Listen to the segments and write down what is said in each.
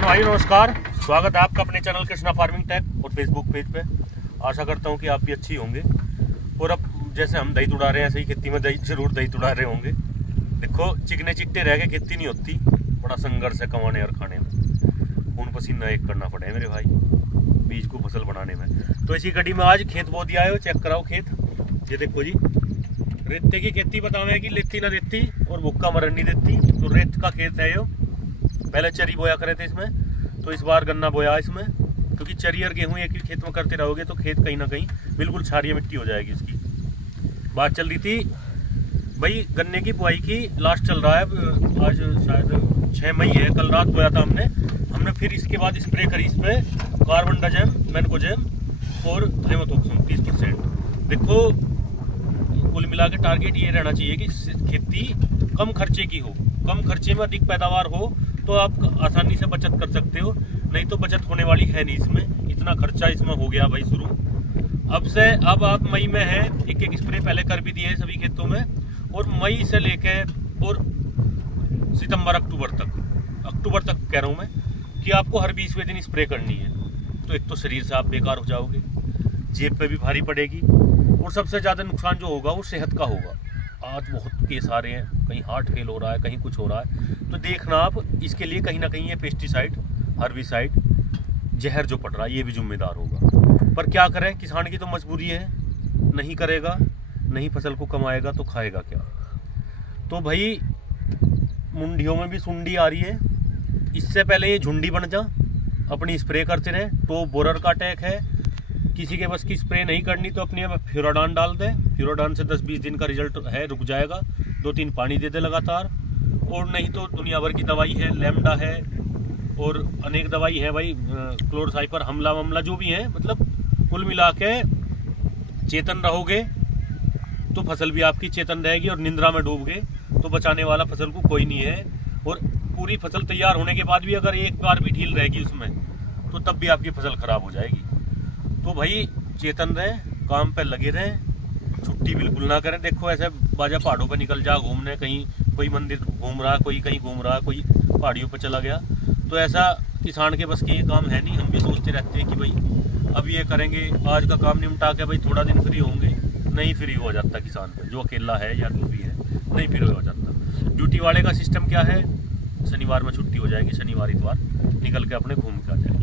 किसान भाई नमस्कार, स्वागत है आपका अपने चैनल कृष्णा फार्मिंग टेक और फेसबुक पेज पे। आशा करता हूँ कि आप भी अच्छी होंगे और अब जैसे हम दही तुड़ा रहे हैं ऐसे ही खेती में जरूर दही तुड़ा रहे होंगे। देखो चिकने चिट्टे रह के खेती नहीं होती, बड़ा संघर्ष है कमाने और खाने में। खून पसीना एक करना पड़े है मेरे भाई बीज को फसल बनाने में। तो इसी कड़ी में आज खेत बो दिया है, चेक कराओ खेत। ये देखो जी, रेते की खेती बतावे कि लेती ना देती और भुक्का मरण नहीं देती। तो रेत का खेत है यो। पहले चरी बोया करे थे इसमें, तो इस बार गन्ना बोया इसमें, क्योंकि चरी और गेहूं एक ही खेत में करते रहोगे तो खेत कहीं ना कहीं बिल्कुल क्षारीय मिट्टी हो जाएगी। इसकी बात चल रही थी भाई, गन्ने की बुआई की लास्ट चल रहा है। आज शायद 6 मई है, कल रात बोया था हमने फिर इसके बाद स्प्रे करी इस पर कार्बनडाजिम, मैनकोजेब और थाइमोथोक्सम 30%। देखो कुल मिला के टारगेट ये रहना चाहिए कि खेती कम खर्चे की हो, कम खर्चे में अधिक पैदावार हो, तो आप आसानी से बचत कर सकते हो। नहीं तो बचत होने वाली है नहीं इसमें, इतना खर्चा इसमें हो गया भाई शुरू। अब आप मई में है, एक स्प्रे पहले कर भी दिए हैं सभी खेतों में, और मई से लेके और सितंबर अक्टूबर तक कह रहा हूँ मैं कि आपको हर 20वें दिन स्प्रे करनी है। तो एक तो शरीर से आप बेकार हो जाओगे, जेब पे भी भारी पड़ेगी, और सबसे ज़्यादा नुकसान जो होगा वो सेहत का होगा। आज बहुत केस आ रहे हैं, कहीं हार्ट फेल हो रहा है, कहीं कुछ हो रहा है। तो देखना आप इसके लिए कहीं ना कहीं ये पेस्टिसाइड, हर्बिसाइड, जहर जो पड़ रहा है ये भी जिम्मेदार होगा। पर क्या करें, किसान की तो मजबूरी है, नहीं करेगा, नहीं फसल को कमाएगा तो खाएगा क्या। तो भाई मुंडियों में भी सुंडी आ रही है, इससे पहले ये झुंडी बन जा, अपनी स्प्रे करते रहे। तो बोरर का अटैक है, किसी के बस की स्प्रे नहीं करनी तो अपने फ्यूराडान डाल दे। फ्यूराडान से 10-20 दिन का रिजल्ट है, रुक जाएगा। 2-3 पानी दे दे लगातार। और नहीं तो दुनिया भर की दवाई है, लैम्डा है और अनेक दवाई है भाई, क्लोरोसाइपर, हमला वमला जो भी है। मतलब कुल मिला के चेतन रहोगे तो फसल भी आपकी चेतन रहेगी, और निंद्रा में डूबोगे तो बचाने वाला फसल को कोई नहीं है। और पूरी फसल तैयार होने के बाद भी अगर एक बार भी ढील रहेगी उसमें तो तब भी आपकी फसल खराब हो जाएगी। तो भाई चेतन रहें, काम पे लगे रहें, छुट्टी बिल्कुल ना करें। देखो ऐसे बाजा पहाड़ों पे निकल जा घूमने, कहीं कोई मंदिर घूम रहा, कोई कहीं घूम रहा, कोई पहाड़ियों पे चला गया। तो ऐसा किसान के बस के ये काम है नहीं। हम भी सोचते रहते हैं कि भाई अब ये करेंगे, आज का काम निपटा के भाई थोड़ा दिन फ्री होंगे, नहीं फ्री हो जाता किसान पे, जो अकेला है या जो भी है नहीं फ्री हो जाता। ड्यूटी वाले का सिस्टम क्या है, शनिवार में छुट्टी हो जाएगी, शनिवार इतवार निकल के अपने घूम के आ जाएगा।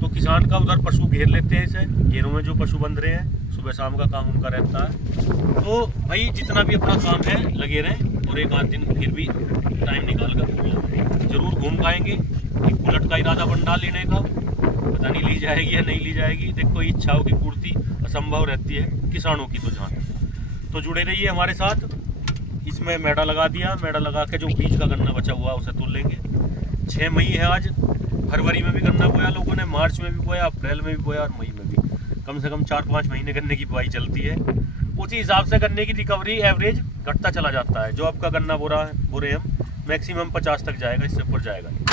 तो किसान का उधर पशु घेर लेते हैं, इसे घेरों में जो पशु बंध रहे हैं, सुबह शाम का काम उनका रहता है। तो भाई जितना भी अपना काम है लगे रहें, और एक आध दिन फिर भी टाइम निकाल कर जरूर घूम पाएंगे। एक उलट का इरादा बन डाल लेने का, पता नहीं ली जाएगी या नहीं ली जाएगी। देखो इच्छाओं की पूर्ति असंभव रहती है किसानों की, तो जहाँ तो जुड़े रहिए हमारे साथ। इसमें मैडा लगा दिया, मैडा लगा के जो बीज का गन्ना बचा हुआ उसे तोड़ लेंगे। 6 मई है आज, फरवरी में भी गन्ना बोया लोगों ने, मार्च में भी बोया, अप्रैल में भी बोया और मई में भी। कम से कम 4-5 महीने गन्ने की बुआई चलती है। उसी हिसाब से गन्ने की रिकवरी एवरेज घटता चला जाता है। जो आपका गन्ना बोरे हम मैक्सिमम 50 तक जाएगा, इससे ऊपर जाएगा नहीं।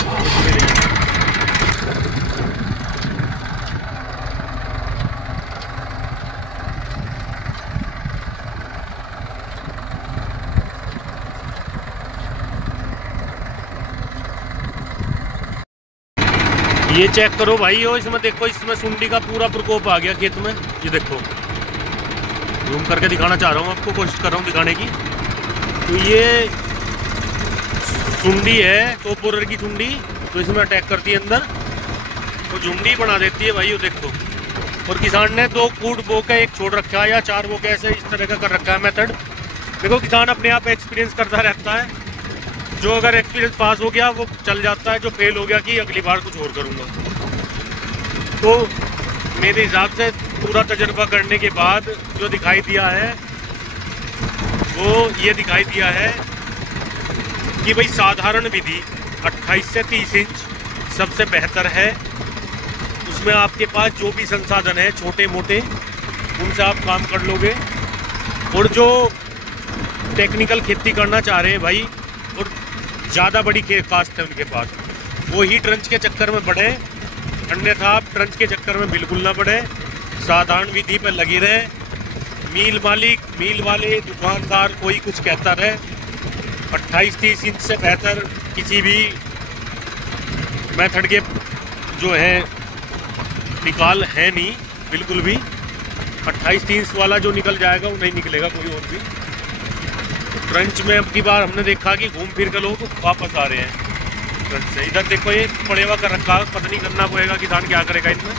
ये चेक करो भाई, हो इसमें देखो, इसमें सुंडी का पूरा प्रकोप आ गया खेत में। ये देखो, जूम करके दिखाना चाह रहा हूँ आपको, कोशिश कर रहा हूँ दिखाने की। तो ये सुंडी है, तो बोरर की सुंडी, तो इसमें अटैक करती है अंदर, तो झुंडी बना देती है भाई। ये देखो, और किसान ने 2 कूट बो के एक छोड़ रखा है या 4 बो के, ऐसे इस तरह का कर रखा है मेथड। देखो किसान अपने आप एक्सपीरियंस करता रहता है। जो अगर एक्सपीरियंस पास हो गया वो चल जाता है, जो फेल हो गया कि अगली बार कुछ और करूँगा। तो मेरे हिसाब से पूरा तजर्बा करने के बाद जो दिखाई दिया है वो ये दिखाई दिया है कि भाई साधारण विधि 28 से 30 इंच सबसे बेहतर है। उसमें आपके पास जो भी संसाधन है छोटे मोटे, उनसे आप काम कर लोगे। और जो टेक्निकल खेती करना चाह रहे हैं भाई, और ज़्यादा बड़ी कास्ट है उनके पास, वो ही ट्रंच के चक्कर में बढ़े, अन्यथा आप ट्रंच के चक्कर में बिल्कुल ना बढ़े। साधारण विधि पर लगे रहे। मील मालिक, मील वाले, दुकानदार कोई कुछ कहता रहे, 28-30 इंच से बेहतर किसी भी मेथड के जो है निकाल है नहीं बिल्कुल भी। 28-30 वाला जो निकल जाएगा वो नहीं निकलेगा कोई और भी। ट्रंच में अब की बार हमने देखा कि घूम फिर के लोग वापस आ रहे हैं ट्रंच से। इधर देखो ये पड़े हुआ कर रखा, पता नहीं करना पड़ेगा किसान क्या करेगा इसमें।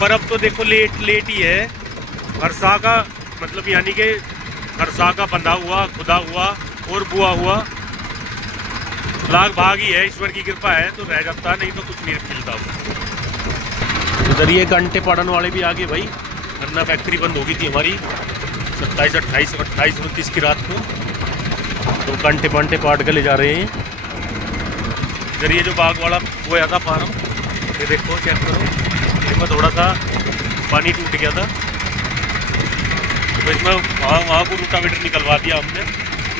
पर अब तो देखो लेट ही है। हरसा का मतलब यानी कि हरसा का बंधा हुआ, खुदा हुआ और बुआ हुआ लाग भाग ही है। ईश्वर की कृपा है तो रह जाता, नहीं तो कुछ नहीं मिलता। उधर ये घंटे पड़न वाले भी आगे भाई। गन्ना फैक्ट्री बंद हो गई थी हमारी 27, 28, 28, 29 की रात को, तो घंटे पाट के ले जा रहे हैं। इधर ये जो बाग वाला बोया था फार्म, ये देखो चेक करो, इसमें थोड़ा सा पानी टूट गया था तो इसमें वहाँ को रोटावेटर निकलवा दिया हमने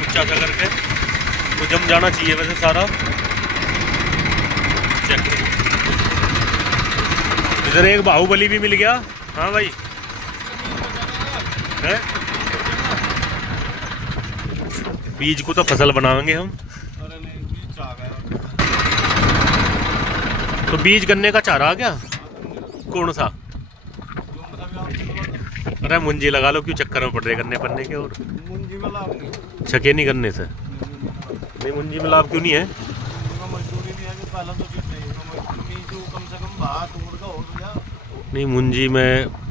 ऊंचा सा करके, तो जम जाना चाहिए वैसे सारा। चेक करो, इधर एक बाहुबली भी मिल गया। हाँ भाई है, बीज को तो फसल बनाएंगे हम। अरे नहीं, बीज आ गया। तो बीज गन्ने का चारा आ गया कौन सा? अरे मुंजी लगा लो, क्यों चक्कर में पड़ रहे गन्ने पन्ने के। और मुंजी में लाभ नहीं, छके नहीं गन्ने से नहीं, मुंजी में लाभ क्यों नहीं है? मजदूरी नहीं है कि पहला तो चीज नहीं, जो कम से कम बाहर दूर का हो गया। नहीं मुंजी में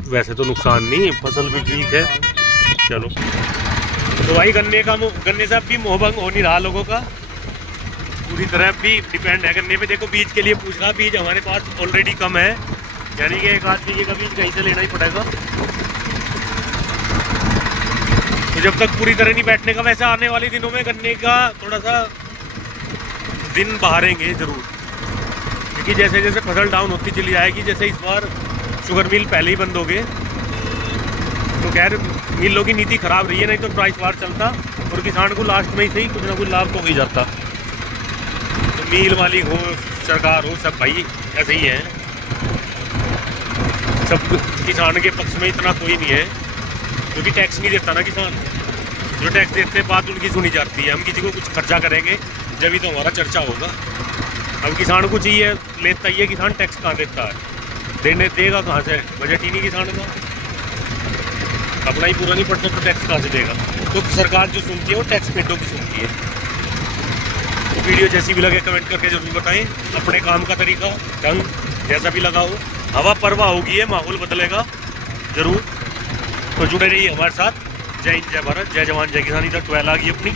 वैसे तो नुकसान नहीं, फसल भी ठीक है। चलो तो भाई गन्ने से अब भी मोहभंग हो नहीं रहा लोगों का, पूरी तरह भी डिपेंड है गन्ने पे। देखो बीज के लिए पूछ रहा, बीज हमारे पास ऑलरेडी कम है, यानी कि एक आध बीघे का बीज कहीं से लेना ही पड़ेगा। तो जब तक पूरी तरह नहीं बैठने का, वैसे आने वाले दिनों में गन्ने का थोड़ा सा दिन बहारेंगे जरूर, क्योंकि जैसे जैसे फसल डाउन होती चली जाएगी, जैसे इस बार शुगर मिल पहले ही बंद हो गए, तो खैर मिलों की नीति खराब रही है, नहीं तो प्राइस वार चलता और किसान को लास्ट में ही सही कुछ ना कुछ लाभ तो हो ही जाता। तो मिल मालिक हो, सरकार हो, सब भाई ऐसे ही हैं, सब किसान के पक्ष में इतना कोई नहीं है, क्योंकि टैक्स नहीं देता ना किसान। जो टैक्स देते हैं बात उनकी सुनी जाती है। हम किसी को कुछ खर्चा करेंगे जब ही तो हमारा चर्चा होगा। अब किसान को चाहिए, लेता ही है किसान, टैक्स कहाँ देता है, देने देगा कहाँ से? बजट ही नहीं किसान का, अपना ही पूरा नहीं पड़ता तो टैक्स कहाँ से देगा? तो सरकार जो सुनती है वो टैक्स पेडों की सुनती है। तो वीडियो जैसी भी लगे कमेंट करके जरूर बताएं, अपने काम का तरीका ढंग जैसा भी लगा हो। हवा परवा होगी है, माहौल बदलेगा जरूर, तो जुड़े रहिए हमारे साथ। जय हिंद, जय भारत, जय जवान, जय किसान। इधर 12 आ गई अपनी।